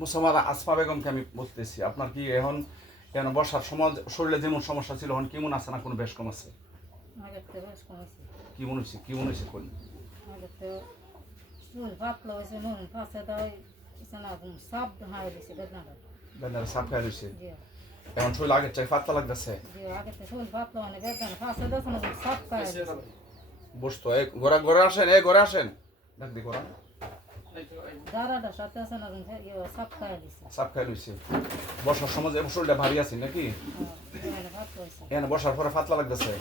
মুসামাদ আসমা বেগমকে আমি বলতেছি আপনার কি এখন কেন বর্ষার সমাজ শরীরে যেমন সমস্যা ছিল এখন কেমন আছে না কোনো বেশ কম আছে? কি মনে হচ্ছে কি মনে হচ্ছে কোন? সাপ খাই রয়েছে এখন শরীর আগের চাই পাতলা লাগতেছে? মানে বসতো এ ঘোরা ঘরে আসেন এ ঘরে আসেন। দেখ দি ঘোরা। সাপ খাই বর্ষার সময় যে ভারী আছে নাকি? পাতলা এখানে বর্ষার পরে পাতলা লাগতেছে।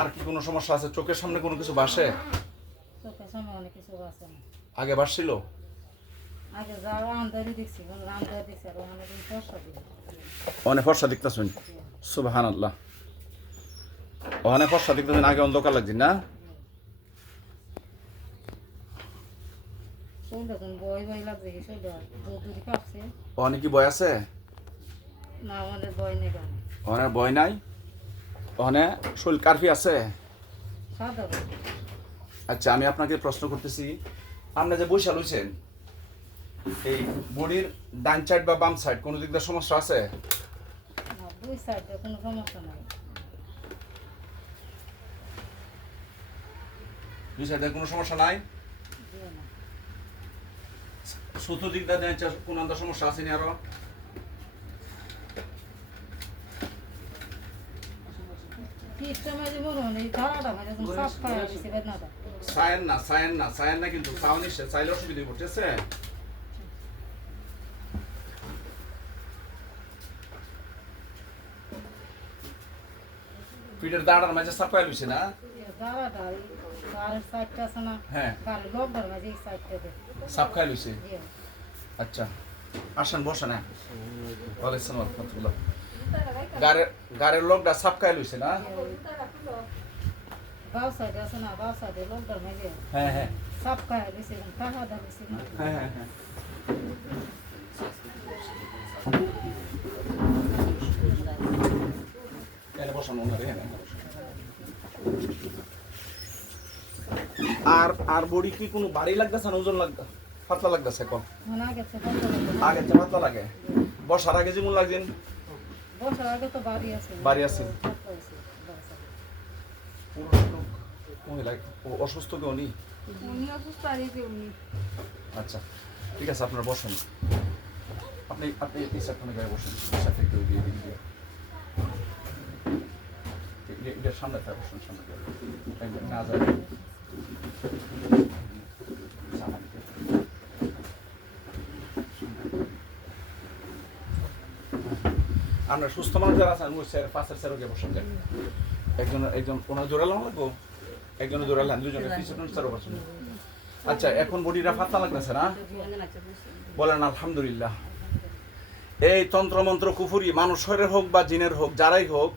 আর কি কোনো সমস্যা আছে? চোখের সামনে কোনো কিছু বাসে? আগে বাসছিল? অনেক ফর্সা দেখতেছেন? সুবাহান আল্লাহ অনেক ফর্সা দেখতেছেন আগে অন্ধকার লাগছে না শরীরটা কোন বই বই লাগছে কি শরীরটা দুধ দুধ কাঁপছে অনেক কি আছে? বই বয় নাই ওখানে শরীর কার্ফি আছে? আচ্ছা আমি আপনাকে প্রশ্ন করতেছি আপনি যে বৈশাল হয়েছেন এই বডির ডান সাইড বা বাম সাইড কোনো দিক দিয়ে সমস্যা আছে? দুই সাইডে কোনো সমস্যা নাই। দুই সাইডে কোনো সমস্যা নাই দিও না চতুর্দিক দিক দিয়ে ডান সাইড কোনো আলাদা সমস্যা আছে নি আরও ঠিক সময় যে মনে হয় ধারাটা মানে যখন সাপ খাই দিছে বেদনাটা সায়েন না সায়েন না সায়েন না কিন্তু সাউনি চাইলে অসুবিধা হইব, ঠিক পিঠের দাঁড়ার মাঝে সাপাই লইছে না? ধারাটা কারের সাইডটা আছে না হ্যাঁ কার লোকটার মাঝে এই সাইডটা দে সাপ খাই লইছে জি আচ্ছা আসেন বসেন হ্যাঁ ওয়ালাইকুম রহমতুল্লাহ গাড়ির গাড়ির লোকটা সাপ খাই লইছে না বাউ সাইডে আছে না বাউ সাইডে লোকটার মাঝে হ্যাঁ হ্যাঁ সাপ খাই দিছে টাকা দিছে না হ্যাঁ হ্যাঁ হ্যাঁ এনে বসান ওনারে এনে বসান। আর আর বডি কি কোনো ভারী লাগতেছে না ওজন লাগতে পাতলা লাগতেছে কম মনে আগে পাতলা লাগে বসার আগে যেমন লাগছেন বছর আগে তো বাড়ি আছে বাড়ি আছে। অসুস্থ কেউ নেই আচ্ছা ঠিক আছে আপনারা বসেন আপনি আপনি এই সাইডখানে গায়ে বসেন সাইডটা একটু এগিয়ে দিন দিয়ে সামনে থাকে বসুন সামনে দিয়ে। না যায়। আমরা সুস্থ মানুষ যারা আছেন ওই স্যার পাশের স্যার গিয়ে বসেন একজন একজন ওনার জোরালাম লাগবো? একজনে জোরালেন দুজনে পিছনে স্যারও বসেন। আচ্ছা এখন বডিটা পাতলা লাগতেছে না? বলেন আলহামদুলিল্লাহ। এই তন্ত্রমন্ত্র কুফুরি মানুষের হোক বা জিনের হোক যারাই হোক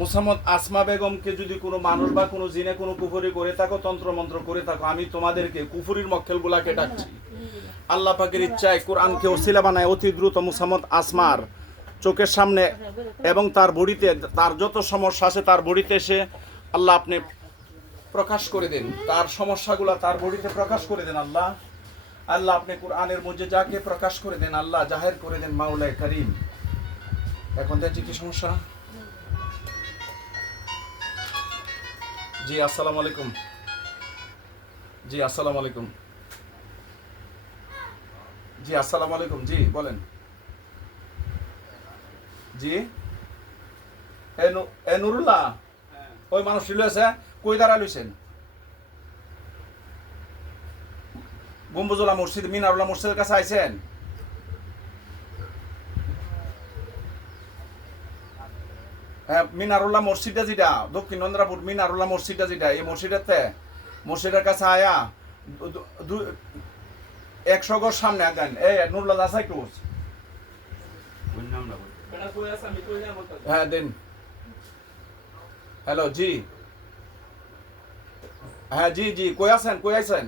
মুসাম্মদ আসমা বেগমকে যদি কোনো মানুষ বা কোনো জিনে কোনো কুফুরি করে থাকো, তন্ত্রমন্ত্র করে থাকো, আমি তোমাদেরকে কুফুরির মক্কেলগুলাকে ডাকছি। আল্লাহ পাকের ইচ্ছায় কোরআনকে ওসিলা বানায় অতি দ্রুত মুসাম্মদ আসমার চোখের সামনে এবং তার বডিতে, তার যত সমস্যা আছে তার বডিতে এসে আল্লাহ আপনি প্রকাশ করে দেন। তার সমস্যাগুলো তার বডিতে প্রকাশ করে দেন আল্লাহ। আল্লাহ আপনি কোরআনের মধ্যে যাকে প্রকাশ করে দেন আল্লাহ, জাহের করে দেন মাওলায় করিম। এখন দেখছি কি সমস্যা? জি আসসালামু আলাইকুম। জি আসসালামু আলাইকুম। জি আসসালামু আলাইকুম। জি বলেন। জি। এ নুরুল্লাহ। ওই মানুষ লইছে কই দাঁড়া লইছেন? গম্বুজুল্লাহ মসজিদ মিনারুল্লাহ মসজিদের কাছে আইছেন? হ্যাঁ মিনারুল্লাহ মসজিদটা যেটা দক্ষিণ নন্দ্রাপুর মিনারুল্লাহ মসজিদটা যেটা এই মসজিদেতে মসজিদের কাছে আয়া একশো গজ সামনে আগান এই নুরুল্লাহ দাসা একটু হ্যাঁ দিন। হ্যালো জি। হ্যাঁ জি জি কই আছেন? কই আছেন?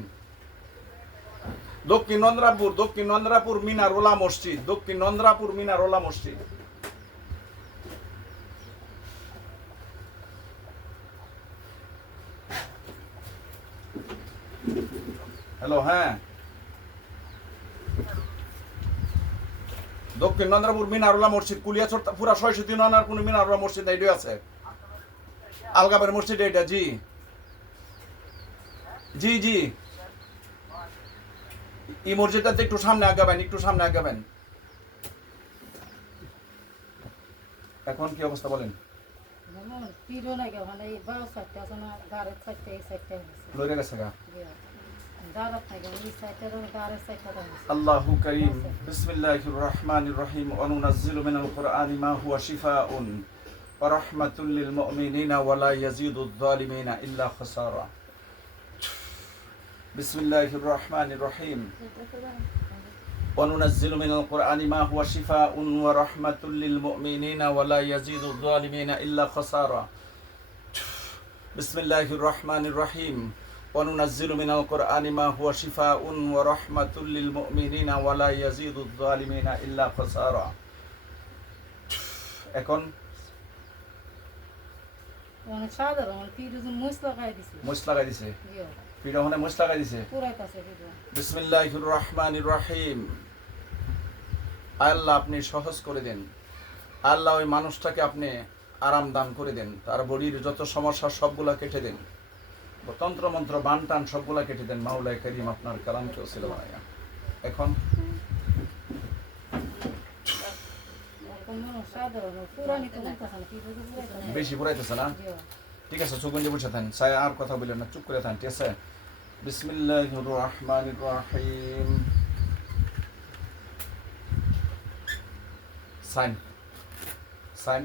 দক্ষিণ নন্দ্রাপুর দক্ষিণ নন্দ্রাপুর মিনারোলা মসজিদ দক্ষিণ নন্দ্রাপুর মিনারোলা মসজিদ। হ্যালো হ্যাঁ। দক্ষিণ নন্দ্রাপুর মিনারুল্লাহ মসজিদ কুলিয়াচর পুরা ছয়শো তিন আনার কোন মিনারুল্লাহ মসজিদ এইটাই আছে। আলগাবের মসজিদ এইটা জি। জি জি। এই মসজিদটাতে একটু সামনে আগাবেন একটু সামনে আগাবেন। এখন কি অবস্থা বলেন? মানে লইরে গেছে গা? الله كريم. بسم الله الرحمن الرحيم. وننزل من القرآن ما هو شفاء ورحمة للمؤمنين ولا يزيد الظالمين إلا خسارة. بسم الله الرحمن الرحيم. وننزل من القرآن ما هو شفاء ورحمة للمؤمنين ولا يزيد الظالمين إلا خسارة. بسم الله الرحمن الرحيم. وننزل من القرآن ما هو شفاء ورحمة للمؤمنين ولا يزيد الظالمين إلا خسارة এখন মানে সাধারণ পিরো যে মুস লাগাই দিছে মুছ লাগাই দিছে ইয়ে পিড়হনে মুছ লাগাই দিছে পুরাই কাছে পিরো বিসমিল্লাহির রহমানির রহিম আল্লাহ আপনি সহজ করে দেন আল্লাহ ওই মানুষটাকে আপনি আরাম দান করে দেন তার বডির যত সমস্যা সবগুলা কেটে দেন তন্ত্র মন্ত্র বান টান সবগুলা কেটে দেন মাওলাই করিম আপনার ওসিলা বানাইয়া। এখন বেশি পুরাইতেছে না? ঠিক আছে সুগঞ্জে বসে থাকেন। সাই আর কথা বললেন না, চুপ করে থাকেন, ঠিক আছে? বিসমিল্লাহির রহমানির রহিম। সাইন। সাইন।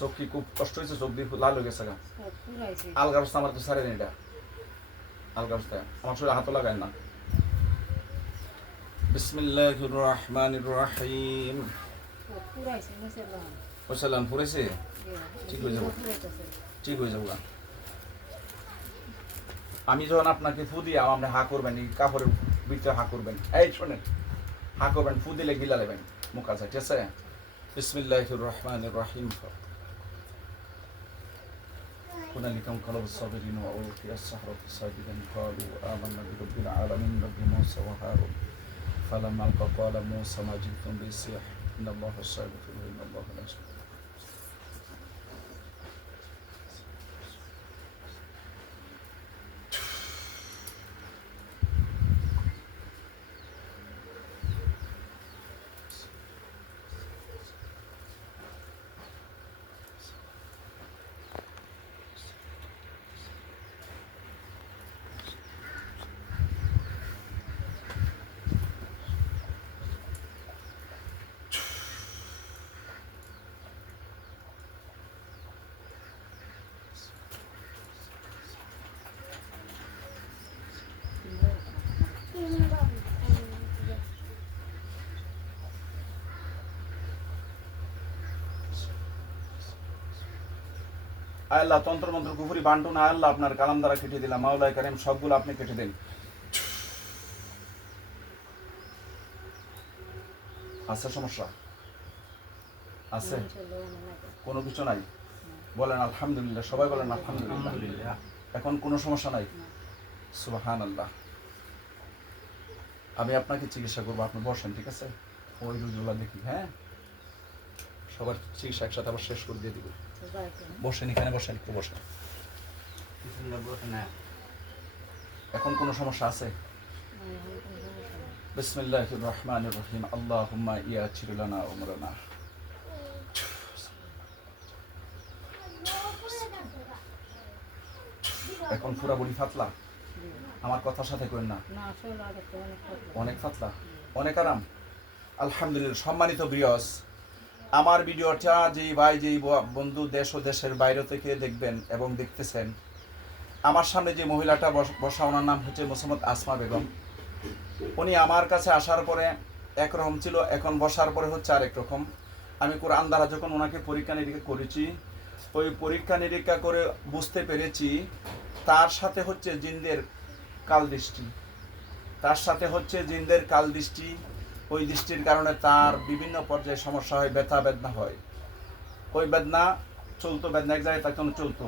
চোখ কি খুব কষ্ট হয়েছে চোখ দিয়ে লাল হয়ে গেছে আলগা অবস্থা আমার তো সারে নেই এটা। আলগা অবস্থায় আমার শরীরে হাতও লাগায় না। বিসমিল্লাহির রহমানির রহিম ওসালাম পুরেছে? ইয়ে ঠিক হয়ে যাব। ঠিক হয়ে যাব আমি যখন আপনাকে ফু দিয়ে আপনি হা করবেন এই কাপড়ের ভিতরে হা করবেন। এই শোনেন হা করবেন ফু দিলে গিলা নেবেন মুখ আছে ঠিক আছে? বিসমিল্লাহির রহমানির রহিম هنالك انقلب الصابرين وألقي السحرة ساجدا قالوا آمنا برب العالمين رب موسى وهارون. فلما ألقى قال موسى ما جئتم به السحر إن الله الصابر وإن الله لا আল্লাহ তন্ত্র মন্ত্র কুফুরি বান্টু না আল্লাহ আপনার কালাম দ্বারা কেটে দিলাম মাওলাই কারিম সবগুলো আপনি কেটে দিন। আছে সমস্যা? আছে। কোনো কিছু নাই? বলেন, আলহামদুলিল্লাহ, সবাই বলেন আলহামদুলিল্লাহ। এখন কোনো সমস্যা নাই? সুবাহান আল্লাহ আমি আপনাকে চিকিৎসা করব, আপনি বসেন, ঠিক আছে? ওই রুজুল্লাহ দেখি হ্যাঁ? সবার চিকিৎসা একসাথে আবার শেষ করে দিয়ে দিব। বসেন এখানে বসেন একটু বসেন। এখন কোনো সমস্যা আছে? না, এখন কোনো সমস্যা নেই। বিসমিল্লাহির রহমানির রহিম আল্লাহুম্মা ইয়া চিরলানা উমরানা। এখন পুরা বডি ফাতলা? আমার কথার সাথে করেন না। অনেক ফাতলা অনেক আরাম। আলহামদুলিল্লাহ সম্মানিত ব্রিয়স আমার ভিডিওটা যেই ভাই, যেই বন্ধু দেশ ও দেশের বাইরে থেকে দেখবেন এবং দেখতেছেন, আমার সামনে যে মহিলাটা বসা, ওনার নাম হচ্ছে মোসাম্মদ আসমা বেগম। উনি আমার কাছে আসার পরে একরকম ছিল, এখন বসার পরে হচ্ছে আরেক রকম। আমি কোরআন দ্বারা যখন ওনাকে পরীক্ষা নিরীক্ষা করেছি, ওই পরীক্ষা নিরীক্ষা করে বুঝতে পেরেছি, তার সাথে হচ্ছে জিনদের কাল দৃষ্টি। তার সাথে হচ্ছে জিনদের কাল দৃষ্টি ওই দৃষ্টির কারণে তার বিভিন্ন পর্যায়ে সমস্যা হয় ব্যথা বেদনা হয়। ওই বেদনা? চলতো বেদনা এক জায়গায় চলতো।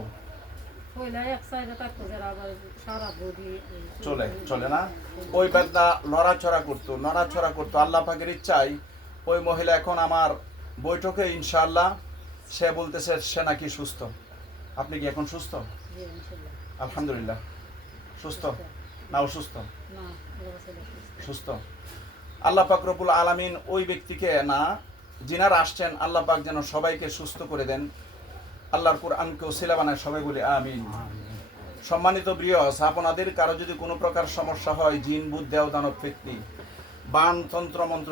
থাকতো বডি চলে চলে না? ওই বেদনা? নড়াচড়া করতো নড়াচড়া করতো। আল্লাহ পাকের ইচ্ছায় ওই মহিলা এখন আমার বৈঠকে ইনশাআল্লাহ সে বলতেছে সে নাকি সুস্থ। আপনি কি এখন সুস্থ? আলহামদুলিল্লাহ। সুস্থ? না অসুস্থ? সুস্থ। আল্লাহ পাক রবুল আলামিন ওই ব্যক্তিকে না, যিনারা আসছেন, আল্লাহ পাক যেন সবাইকে সুস্থ করে দেন। আল্লাহর কোরআনকে ওসিলা বানায়, সবাই বলি আমিন। সম্মানিত ব্রিয়স আপনাদের কারও যদি কোনো প্রকার সমস্যা হয়, জিন, বুদ্ধ দেওদানব দানব, ফেতনি বান তন্ত্র মন্ত্র